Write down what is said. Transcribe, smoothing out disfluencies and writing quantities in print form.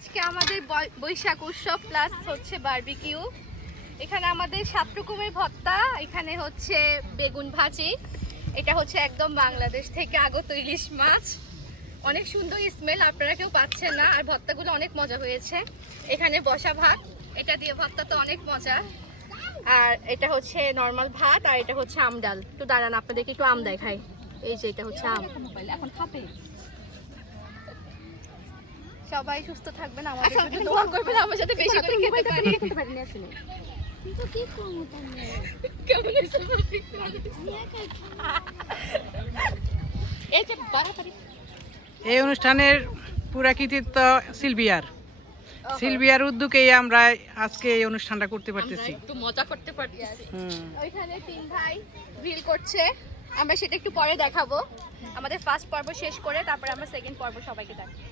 আজকে আমাদের বৈশাখ উৎসব প্লাস হচ্ছে বারবিকিউ। এখানে আমাদের 7 রকমের ভর্তা, এখানে হচ্ছে বেগুন ভাজি, এটা হচ্ছে একদম বাংলাদেশ থেকে আগত ইলিশ মাছ, অনেক সুন্দর স্মেল, আপনারা কেউ পাচ্ছেন না। আর ভর্তাগুলো অনেক মজা হয়েছে। এখানে বসা ভাত, এটা দিয়ে ভর্তা তো অনেক মজা। আর এটা হচ্ছে নর্মাল ভাত, আর এটা হচ্ছে আম ডাল। একটু দাঁড়ান, আপনাদেরকে একটু আম দেখাই। এই যে এটা হচ্ছে আম। এখন খাবে। সবাই সুস্থ থাকবেন, আমাদের জন্য দোয়া করবেন, আমার সাথে বেশি করে খেতে পারি। কিন্তু কি করবো তাহলে? কেমন হয়েছে? এই যে বাড়াবাড়ি। এই অনুষ্ঠানের পুরা কৃতিত্ব সিলভিয়ার উদ্যোগেই আমরা আজকে এই অনুষ্ঠানটা করতে পারতেছি। একটু মজা করতে পারতেছি। ওইখানে 3 ভাই গ্রিল করছে, আমরা সেটা একটু পরে দেখাবো। আমাদের ফার্স্ট পর্ব শেষ করে তারপরে আমরা সেকেন্ড পর্ব সবাইকে দেখাবো।